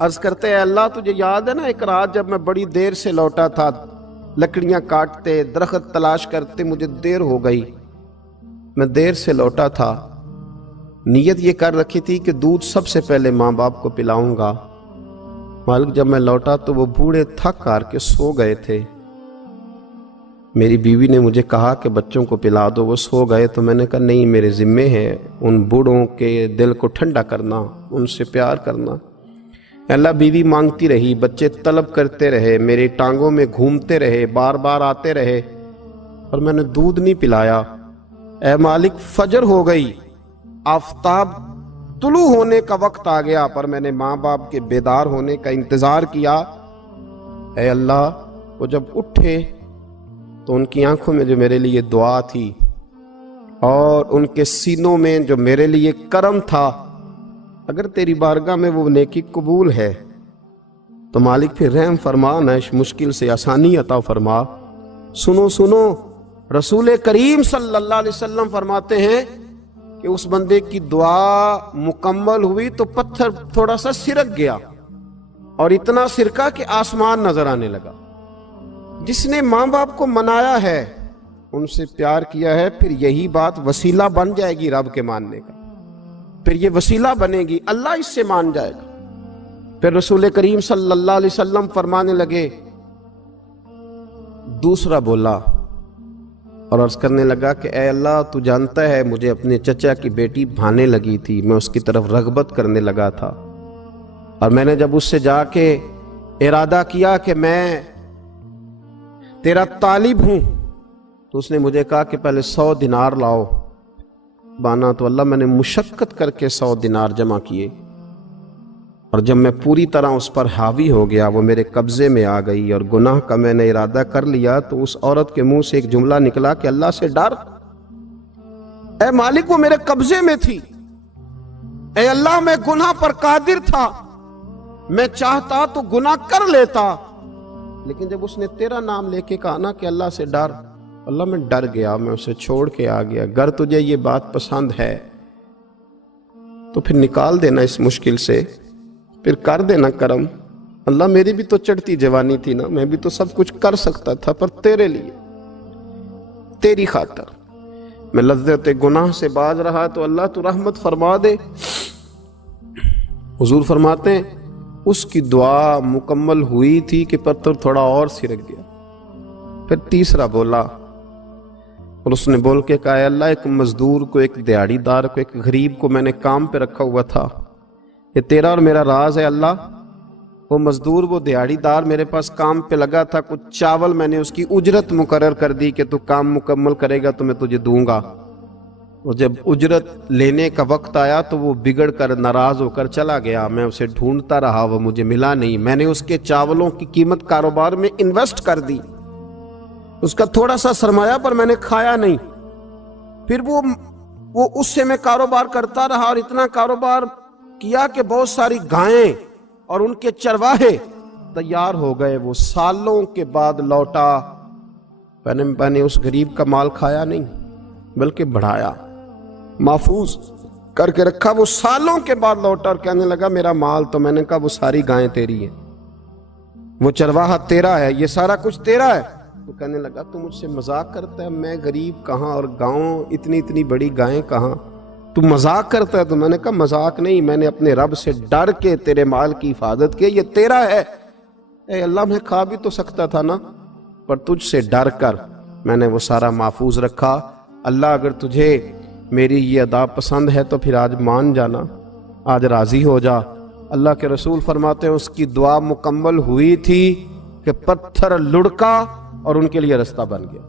عرض کرتے ہیں اللہ تجھے یاد ہے نا ایک رات جب میں بڑی دیر سے لوٹا تھا، لکڑیاں کاٹتے درخت تلاش کرتے، مجھے دیر ہو گئی، میں دیر سے لوٹا تھا، نیت یہ کر رکھی تھی کہ دودھ سب سے پہلے ماں باپ کو پلاؤں گا۔ مالک جب میں لوٹا تو وہ بوڑھے تھک ہار کے سو گئے تھے۔ میری بیوی نے مجھے کہا کہ بچوں کو پلا دو، وہ سو گئے، تو میں نے کہا نہیں، میرے ذمے ہے ان بوڑھوں کے دل کو ٹھنڈا کرنا، ان سے پیار کرنا۔ اللہ بیوی مانگتی رہی، بچے طلب کرتے رہے، میری ٹانگوں میں گھومتے رہے، بار بار آتے رہے، اور میں نے دودھ نہیں پلایا۔ اے مالک فجر ہو گئی، آفتاب طلوع ہونے کا وقت آ گیا، پر میں نے ماں باپ کے بیدار ہونے کا انتظار کیا۔ اے اللہ، وہ جب اٹھے تو ان کی آنکھوں میں جو میرے لیے دعا تھی اور ان کے سینوں میں جو میرے لیے کرم تھا، اگر تیری بارگاہ میں وہ نیکی قبول ہے تو مالک پھر رحم فرما، نہ اس مشکل سے آسانی عطا فرما۔ سنو سنو، رسول کریم صلی اللہ علیہ وسلم فرماتے ہیں کہ اس بندے کی دعا مکمل ہوئی تو پتھر تھوڑا سا سرک گیا، اور اتنا سرکا کہ آسمان نظر آنے لگا۔ جس نے ماں باپ کو منایا ہے، ان سے پیار کیا ہے، پھر یہی بات وسیلہ بن جائے گی رب کے ماننے کا، پھر یہ وسیلہ بنے گی، اللہ اس سے مان جائے گا۔ پھر رسول کریم صلی اللہ علیہ وسلم فرمانے لگے، دوسرا بولا اور عرض کرنے لگا کہ اے اللہ، تو جانتا ہے مجھے اپنے چچا کی بیٹی بھانے لگی تھی، میں اس کی طرف رغبت کرنے لگا تھا، اور میں نے جب اس سے جا کے ارادہ کیا کہ میں تیرا طالب ہوں، تو اس نے مجھے کہا کہ پہلے 100 دینار لاؤ بانا، تو اللہ میں نے مشقت کر کے 100 دینار جمع کیے، اور جب میں پوری طرح اس پر حاوی ہو گیا، وہ میرے قبضے میں آ گئی اور گناہ کا میں نے ارادہ کر لیا، تو اس عورت کے منہ سے ایک جملہ نکلا کہ اللہ سے ڈر۔ اے مالک، وہ میرے قبضے میں تھی، اے اللہ میں گناہ پر قادر تھا، میں چاہتا تو گناہ کر لیتا، لیکن جب اس نے تیرا نام لے کے کہا نا کہ اللہ سے ڈر، اللہ میں ڈر گیا، میں اسے چھوڑ کے آ گیا۔ اگر تجھے یہ بات پسند ہے تو پھر نکال دینا اس مشکل سے، پھر کر دینا کرم۔ اللہ میری بھی تو چڑھتی جوانی تھی نا، میں بھی تو سب کچھ کر سکتا تھا، پر تیرے لیے، تیری خاطر میں لذت گناہ سے باز رہا، تو اللہ تو رحمت فرما دے۔ حضور فرماتے ہیں اس کی دعا مکمل ہوئی تھی کہ پتھر تھوڑا اور سرک گیا۔ پھر تیسرا بولا، اور اس نے بول کے کہا، اے اللہ، ایک مزدور کو، ایک دیہڑی دار کو، ایک غریب کو میں نے کام پہ رکھا ہوا تھا، یہ تیرا اور میرا راز ہے اللہ۔ وہ مزدور، وہ دیہڑی دار میرے پاس کام پہ لگا تھا، کچھ چاول میں نے اس کی اجرت مقرر کر دی کہ تو کام مکمل کرے گا تو میں تجھے دوں گا، اور جب اجرت لینے کا وقت آیا تو وہ بگڑ کر ناراض ہو کر چلا گیا، میں اسے ڈھونڈتا رہا، وہ مجھے ملا نہیں، میں نے اس کے چاولوں کی قیمت کاروبار میں انویسٹ کر دی، اس کا تھوڑا سا سرمایہ پر میں نے کھایا نہیں، پھر وہ اس سے میں کاروبار کرتا رہا، اور اتنا کاروبار کیا کہ بہت ساری گائیں اور ان کے چرواہے تیار ہو گئے، وہ سالوں کے بعد لوٹا، میں نے اس غریب کا مال کھایا نہیں بلکہ بڑھایا، محفوظ کر کے رکھا۔ وہ سالوں کے بعد لوٹا اور کہنے لگا میرا مال، تو میں نے کہا وہ ساری گائیں تیری ہیں، وہ چرواہا تیرا ہے، یہ سارا کچھ تیرا ہے۔ تو کہنے لگا تو مجھ سے مذاق کرتا ہے، میں غریب کہاں اور گاؤں اتنی بڑی گائیں کہاں، تو مذاق کرتا ہے؟ تو میں نے کہا مذاق نہیں، میں نے اپنے رب سے ڈر کے تیرے مال کی حفاظت کی، یہ تیرا ہے۔ اے اللہ، میں کھا بھی تو سکتا تھا نا، پر تجھ سے ڈر کر میں نے وہ سارا محفوظ رکھا۔ اللہ اگر تجھے میری یہ ادا پسند ہے تو پھر آج مان جانا، آج راضی ہو جا۔ اللہ کے رسول فرماتے ہیں اس کی دعا مکمل ہوئی تھی کہ پتھر لڑکا اور ان کے لیے رستہ بن گیا،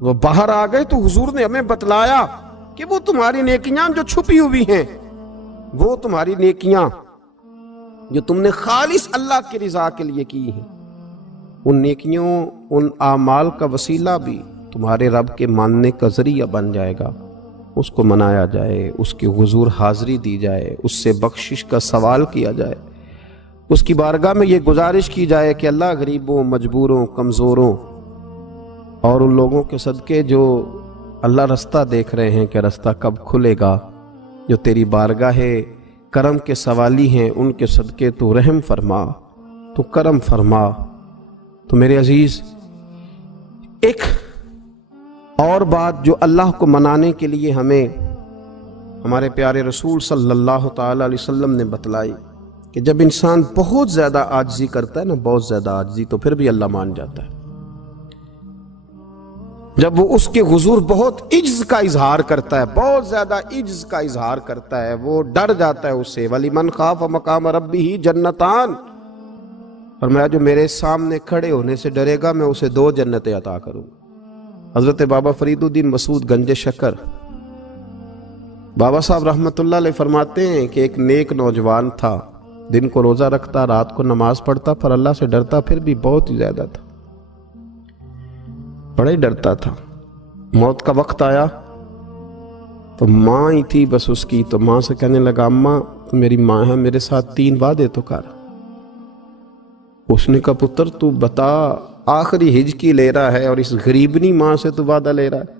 وہ باہر آ گئے۔ تو حضور نے ہمیں بتلایا کہ وہ تمہاری نیکیاں جو چھپی ہوئی ہیں، وہ تمہاری نیکیاں جو تم نے خالص اللہ کی رضا کے لیے کی ہیں، ان نیکیوں، ان اعمال کا وسیلہ بھی تمہارے رب کے ماننے کا ذریعہ بن جائے گا۔ اس کو منایا جائے، اس کی حضور حاضری دی جائے، اس سے بخشش کا سوال کیا جائے، اس کی بارگاہ میں یہ گزارش کی جائے کہ اللہ غریبوں، مجبوروں، کمزوروں اور ان لوگوں کے صدقے جو اللہ رستہ دیکھ رہے ہیں کہ رستہ کب کھلے گا، جو تیری بارگاہ کرم کے سوالی ہیں، ان کے صدقے تو رحم فرما، تو کرم فرما۔ تو میرے عزیز، ایک اور بات جو اللہ کو منانے کے لیے ہمیں ہمارے پیارے رسول صلی اللہ تعالی علیہ وسلم نے بتلائی کہ جب انسان بہت زیادہ عاجزی کرتا ہے نا، بہت زیادہ عاجزی، تو پھر بھی اللہ مان جاتا ہے۔ جب وہ اس کے حضور بہت عجز کا اظہار کرتا ہے، بہت زیادہ عجز کا اظہار کرتا ہے، وہ ڈر جاتا ہے اس سے۔ وَلِمَنْ خَافَ مَقَامَ رَبِّهِ جَنَّتَانِ، فرمایا جو میرے سامنے کھڑے ہونے سے ڈرے گا میں اسے 2 جنتیں عطا کروں۔ حضرت بابا فرید الدین مسعود گنج شکر بابا صاحب رحمۃ اللہ علیہ فرماتے ہیں کہ ایک نیک نوجوان تھا، دن کو روزہ رکھتا، رات کو نماز پڑھتا، پر اللہ سے ڈرتا پھر بھی بہت ہی زیادہ تھا، بڑا ہی ڈرتا تھا۔ موت کا وقت آیا تو ماں ہی تھی بس اس کی، تو ماں سے کہنے لگا اماں تو میری ماں ہے، میرے ساتھ 3 وعدے تو کر۔ اس نے کہا پتر تو بتا، آخری ہجکی لے رہا ہے اور اس غریبنی ماں سے تو وعدہ لے رہا ہے،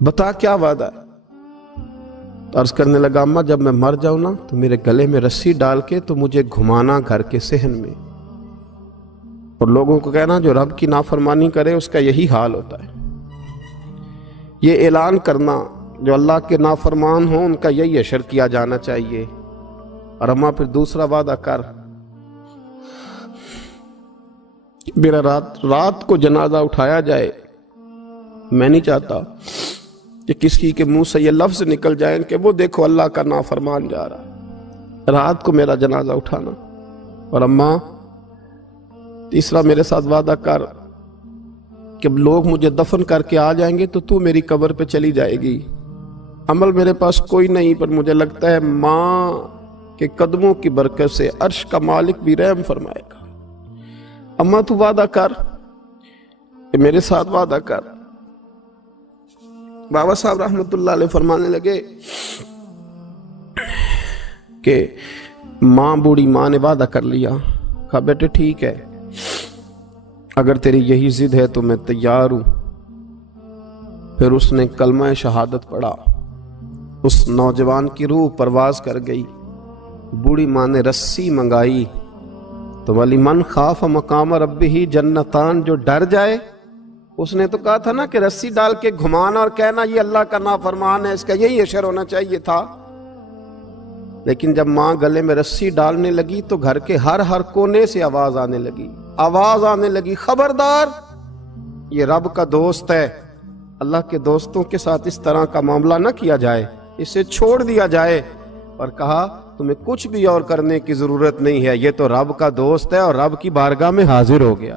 بتا کیا وعدہ ہے؟ تو عرض کرنے لگا اماں جب میں مر جاؤں نا تو میرے گلے میں رسی ڈال کے تو مجھے گھمانا گھر کے صحن میں، اور لوگوں کو کہنا جو رب کی نافرمانی کرے اس کا یہی حال ہوتا ہے۔ یہ اعلان کرنا جو اللہ کے نافرمان ہوں ان کا یہی اشر کیا جانا چاہیے۔ اور اماں پھر دوسرا وعدہ کر، میرا رات کو جنازہ اٹھایا جائے، میں نہیں چاہتا کہ کسی کے منہ سے یہ لفظ نکل جائیں کہ وہ دیکھو اللہ کا نافرمان جا رہا ہے، رات کو میرا جنازہ اٹھانا۔ اور اماں تیسرا میرے ساتھ وعدہ کر کہ لوگ مجھے دفن کر کے آ جائیں گے تو میری قبر پہ چلی جائے گی، عمل میرے پاس کوئی نہیں، پر مجھے لگتا ہے ماں کے قدموں کی برکت سے عرش کا مالک بھی رحم فرمائے گا۔ اماں تو وعدہ کر کہ میرے ساتھ وعدہ کر۔ بابا صاحب رحمت اللہ علیہ فرمانے لگے کہ بوڑھی ماں نے وعدہ کر لیا، کہا بیٹے ٹھیک ہے، اگر تیری یہی ضد ہے تو میں تیار ہوں۔ پھر اس نے کلمہ شہادت پڑھا، اس نوجوان کی روح پرواز کر گئی، بوڑھی ماں نے رسی منگائی تو وَلِمَنْ خَافَ مَقَامَ رَبِّهِ جَنَّتَانِ، جو ڈر جائے، اس نے تو کہا تھا نا کہ رسی ڈال کے گھمانا اور کہنا یہ اللہ کا نافرمان ہے، اس کا یہی اشر ہونا چاہیے تھا۔ لیکن جب ماں گلے میں رسی ڈالنے لگی تو گھر کے ہر کونے سے آواز آنے لگی، خبردار یہ رب کا دوست ہے، اللہ کے دوستوں کے ساتھ اس طرح کا معاملہ نہ کیا جائے، اسے چھوڑ دیا جائے۔ اور کہا تمہیں کچھ بھی اور کرنے کی ضرورت نہیں ہے، یہ تو رب کا دوست ہے اور رب کی بارگاہ میں حاضر ہو گیا۔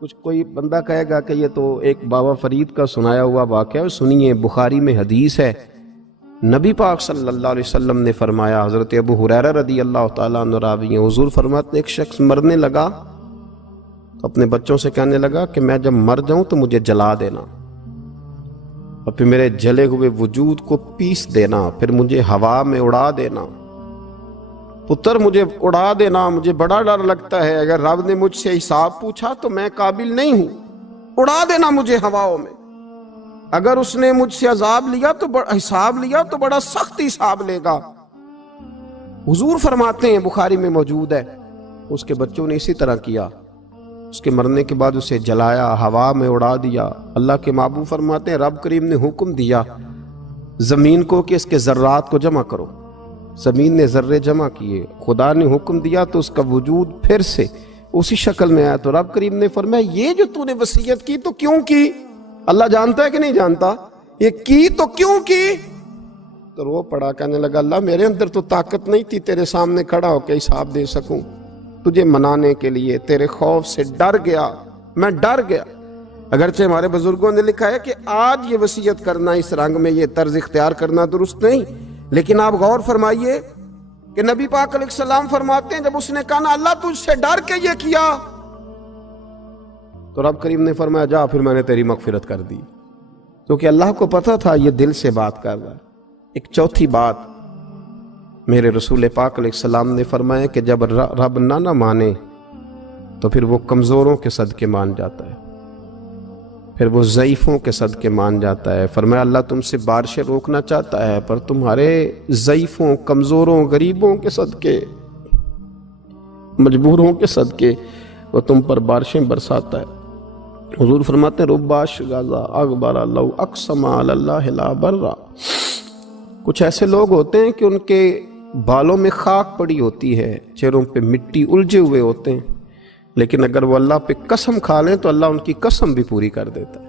کچھ کوئی بندہ کہے گا کہ یہ تو ایک بابا فرید کا سنایا ہوا واقعہ ہے، سنیے، بخاری میں حدیث ہے، نبی پاک صلی اللہ علیہ وسلم نے فرمایا، حضرت ابو ہریرہ رضی اللہ تعالیٰ عنہ راوی ہیں، حضور فرماتے ایک شخص مرنے لگا تو اپنے بچوں سے کہنے لگا کہ میں جب مر جاؤں تو مجھے جلا دینا، اور پھر میرے جلے ہوئے وجود کو پیس دینا، پھر مجھے ہوا میں اڑا دینا۔ پتر مجھے اڑا دینا، مجھے بڑا ڈر لگتا ہے، اگر رب نے مجھ سے حساب پوچھا تو میں قابل نہیں ہوں، اڑا دینا مجھے ہواؤں میں۔ اگر اس نے مجھ سے عذاب لیا تو حساب لیا تو بڑا سخت حساب لے گا۔ حضور فرماتے ہیں، بخاری میں موجود ہے، اس کے بچوں نے اسی طرح کیا، اس کے مرنے کے بعد اسے جلایا، ہوا میں اڑا دیا۔ اللہ کے محبوب فرماتے ہیں رب کریم نے حکم دیا زمین کو کہ اس کے ذرات کو جمع کرو، زمین نے ذرے جمع کیے، خدا نے حکم دیا تو اس کا وجود پھر سے اسی شکل میں آیا۔ تو رب کریم نے فرمایا یہ جو تو نے وصیت کی تو کیوں کی؟ اللہ جانتا ہے کہ نہیں جانتا؟ یہ کی تو کیوں کی؟ تو رو پڑا، کہنے لگا اللہ میرے اندر تو طاقت نہیں تھی تیرے سامنے کھڑا ہو کے حساب دے سکوں، تجھے منانے کے لیے تیرے خوف سے ڈر گیا، میں ڈر گیا۔ اگرچہ ہمارے بزرگوں نے لکھا ہے کہ آج یہ وصیت کرنا، اس رنگ میں یہ طرز اختیار کرنا درست نہیں، لیکن آپ غور فرمائیے کہ نبی پاک علیہ السلام فرماتے ہیں جب اس نے کہا نا اللہ تجھ سے ڈر کے یہ کیا، تو رب کریم نے فرمایا جا پھر میں نے تیری مغفرت کر دی، کیونکہ اللہ کو پتا تھا یہ دل سے بات کر رہا ہے۔ ایک چوتھی بات میرے رسول پاک علیہ السلام نے فرمایا کہ جب رب نہ مانے تو پھر وہ کمزوروں کے صدقے مان جاتا ہے، پھر وہ ضعیفوں کے صدقے مان جاتا ہے۔ فرمایا اللہ تم سے بارشیں روکنا چاہتا ہے، پر تمہارے ضعیفوں، کمزوروں، غریبوں کے صدقے، مجبوروں کے صدقے وہ تم پر بارشیں برساتا ہے۔ حضور فرماتے ہیں رباش غازہ اغبر لو اقسم علی اللہ لا برا، کچھ ایسے لوگ ہوتے ہیں کہ ان کے بالوں میں خاک پڑی ہوتی ہے، چہروں پہ مٹی الجھے ہوئے ہوتے ہیں، لیکن اگر وہ اللہ پہ قسم کھا لیں تو اللہ ان کی قسم بھی پوری کر دیتا ہے۔